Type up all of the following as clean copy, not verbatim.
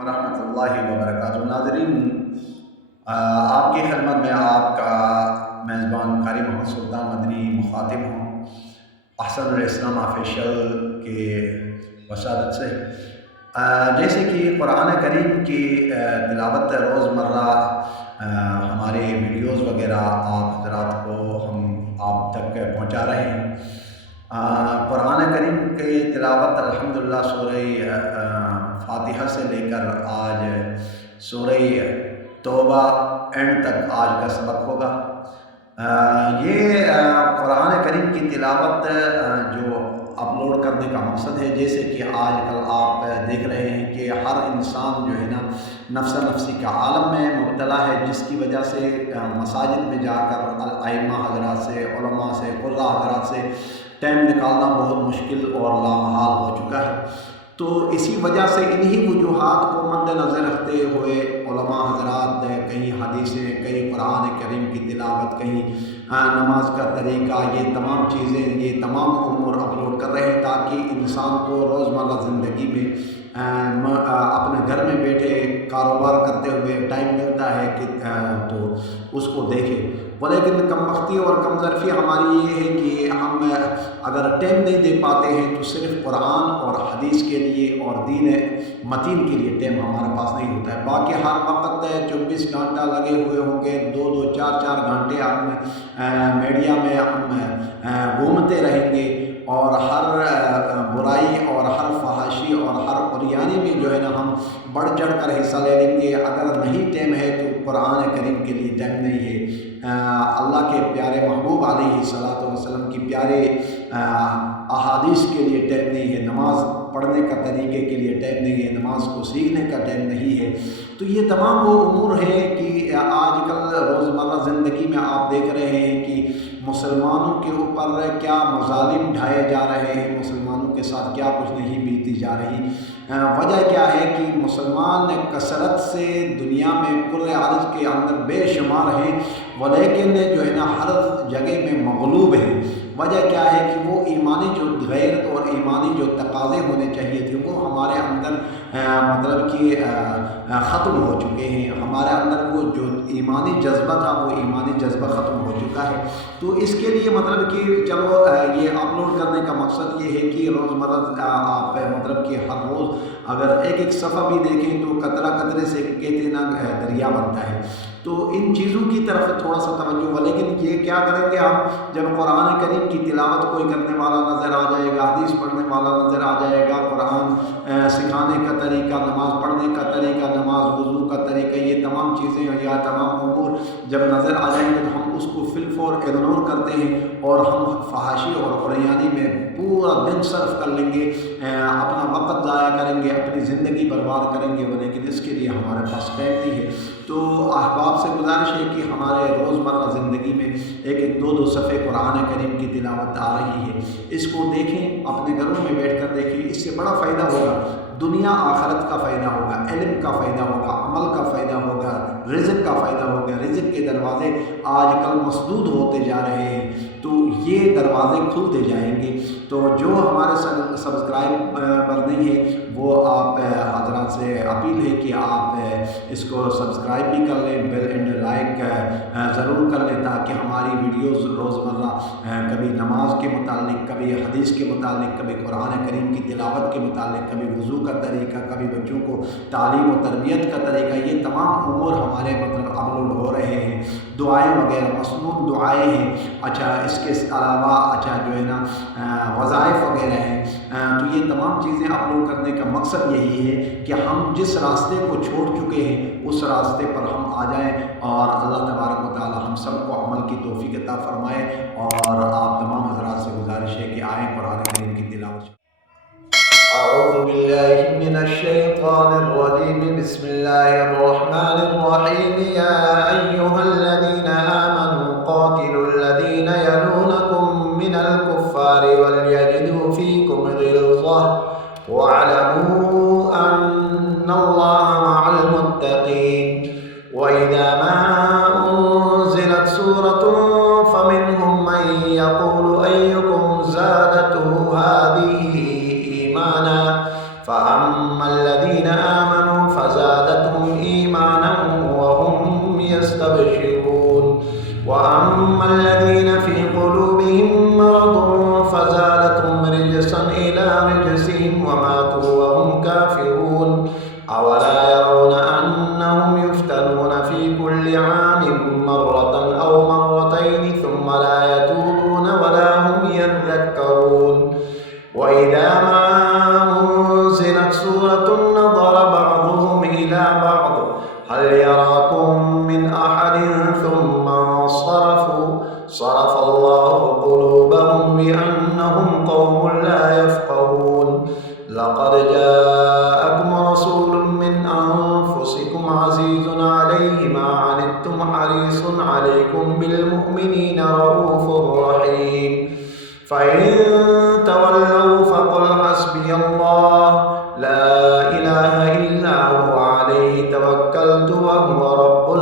ورحمۃ اللہ وبرکاتہ۔ ناظرین، آپ کی خدمت میں آپ کا میزبان قاری محمد سلطان مدنی مخاطب ہوں احسن الاسلام آفیشیل کے وسادت سے۔ جیسے کہ قرآن کریم کی تلاوت روزمرہ ہمارے ویڈیوز وغیرہ آپ حضرات کو ہم آپ تک پہنچا رہے ہیں۔ قرآن کریم کی تلاوت الحمدللہ سورہ فاتحہ سے لے کر آج سورہ توبہ اینڈ تک آج کا سبق ہوگا۔ یہ قرآن کریم کی تلاوت جو اپلوڈ کرنے کا مقصد ہے، جیسے کہ آج کل آپ دیکھ رہے ہیں کہ ہر انسان جو ہے نا نفس نفسی کا عالم میں مبتلا ہے، جس کی وجہ سے مساجد میں جا کر ائمہ حضرات سے، علماء سے، قراء حضرات سے ٹائم نکالنا بہت مشکل اور لامحال ہو چکا ہے۔ تو اسی وجہ سے انہی وجوہات کو مد نظر رکھتے ہوئے علماء حضرات کہیں حدیثیں، کہیں قرآن کریم کی تلاوت، کہیں نماز کا طریقہ، یہ تمام چیزیں، یہ تمام امور اپلوڈ کر رہے ہیں تاکہ انسان کو روزمرہ زندگی میں اپنے گھر میں بیٹھے کاروبار کرتے ہوئے ٹائم ملتا ہے کہ تو اس کو دیکھے۔ لیکن کم بختی اور کم ظرفی ہماری یہ ہے کہ ہم اگر ٹائم نہیں دے پاتے ہیں تو صرف قرآن اور حدیث کے لیے اور دین متین کے لیے ٹائم ہمارے پاس نہیں ہوتا ہے۔ باقی ہر وقت 24 گھنٹہ لگے ہوئے ہوں گے، 2 4 گھنٹے ہم میڈیا میں ہم گھومتے رہیں گے اور ہر برائی اور ہر فحاشی اور ہر قریانی میں جو ہے نا ہم بڑھ چڑھ کر حصہ لے لیں گے۔ اگر نہیں ٹائم ہے تو قرآن کریم کے لیے ٹائم نہیں ہے، اللہ کے پیارے محبوب علیہ الصلوۃ والسلام کی پیارے احادیث کے لیے ٹائم نہیں ہے، نماز پڑھنے کا طریقے کے لیے ٹائم نہیں ہے، نماز کو سیکھنے کا ٹائم نہیں ہے۔ تو یہ تمام وہ امور ہے کہ آج کل روزمرہ زندگی میں آپ دیکھ رہے ہیں کہ مسلمانوں کے اوپر کیا مظالم ڈھائے جا رہے ہیں، مسلمانوں کے ساتھ کیا کچھ نہیں بیتی جا رہی۔ وجہ کیا ہے کہ مسلمان کثرت سے دنیا میں کل عرض کے اندر بے شمار ہیں، لیکن جو ہے نا ہر جگہ میں مغلوب ہیں۔ وجہ کیا ہے کہ وہ ایمانی جو غیرت اور ایمانی جو تقاضے ہونے چاہیے تھے وہ ہمارے اندر مطلب کہ ختم ہو چکے ہیں۔ ہمارے اندر وہ جو ایمانی جذبہ تھا وہ ایمانی جذبہ ختم ہو چکا ہے۔ تو اس کے لیے مطلب کہ چلو یہ اپلوڈ کرنے کا مقصد یہ ہے کہ روزمرہ آپ مطلب کہ ہر روز اگر ایک صفحہ بھی دیکھیں تو قطرہ قطرے سے کہتے نا دریا بنتا ہے۔ تو ان چیزوں کی طرف تھوڑا سا توجہ ہو، لیکن یہ کیا کریں گے ہم جب قرآن کریم کی تلاوت کوئی کرنے والا نظر آ جائے گا، حدیث پڑھنے والا نظر آ جائے گا، قرآن سکھانے کا طریقہ، نماز پڑھنے کا طریقہ، نماز وضو کا طریقہ، یہ تمام چیزیں یا تمام امور جب نظر آ جائیں گے تو ہم اس کو فی الفور اگنور کرتے ہیں اور ہم فحاشی اور قریانی میں پورا دن صرف کر لیں گے، اپنا وقت ضائع کریں گے، اپنی زندگی برباد کریں گے، لیکن اس کے لیے ہمارے پاس ٹائم نہیں ہے۔ تو احباب سے گزارش ہے کہ ہمارے روزمرہ زندگی میں ایک 2 صفحے قرآن کریم کی تلاوت آ رہی ہے، اس کو دیکھیں، اپنے گھروں میں بیٹھ کر دیکھیں، اس سے بڑا فائدہ ہوگا، دنیا آخرت کا فائدہ ہوگا، علم کا فائدہ ہوگا، عمل کا فائدہ ہوگا، رزق کا فائدہ ہوگا۔ رزق کے دروازے آج کل مسدود ہوتے جا رہے ہیں، تو یہ دروازے کھلتے جائیں گے۔ تو جو ہمارے سبسکرائب پر نہیں ہے وہ آپ حضرات سے اپیل ہے کہ آپ اس کو سبسکرائب بھی کر لیں، بیل اینڈ لائک ضرور کر لیں تاکہ ہماری ویڈیوز روزمرہ کبھی نماز کے متعلق، کبھی حدیث کے متعلق، کبھی قرآن کریم کی تلاوت کے متعلق، کبھی وضو کا طریقہ، کبھی بچوں کو تعلیم و تربیت کا طریقہ، یہ تمام امور ہمارے مطلب اپلوڈ ہو رہے ہیں۔ دعائیں وغیرہ مصنون دعائیں ہیں، اچھا اس کے علاوہ اچھا جو ہے نا وظائف وغیرہ ہیں۔ تو یہ تمام چیزیں اپلوڈ کرنے کا مقصد یہی ہے کہ ہم جس راستے کو چھوڑ چکے ہیں اس راستے پر ہم آ جائیں، اور اللہ تبارک و تعالی ہم سب کو عمل کی توفیق عطا فرمائے۔ اور آپ تمام حضرات سے گزارش ہے کہ آئیں قرآن کریم کی تلاوت۔ اعوذ باللہ من الشیطان الرجیم، بسم اللہ الرحمن الرحیم، یا ایہا الذین آمنوا قاتلوا الذین یلونکم من الکفار ولیجدوا فیکم غلظہ واعلموا ان اللہ مع المتقین، وإذا ما أنزلت سورة فمنهم من يقول أيكم زادته هذه إيمانا فأما الذين آمنوا فزادتهم يرون أنهم يفتنون في كل عام مرة أو مرتين ثم لا يتوبون ولا هم يذكرون. وإذا ما أنزلت سورة نظر بعضهم إلى بعض هل يراكم من أحد ثم انصرفوا صرف الله قلوبهم بأنهم قوم لا يفقهون. لقد جاءكم رسول من أنفسكم عزيز عليه ما عنتم حريص عليكم بالمؤمنين رؤوف رحيم. فإن تولوا فقل حسبي الله لا إله إلا هو عليه توكلت وهو رب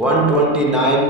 129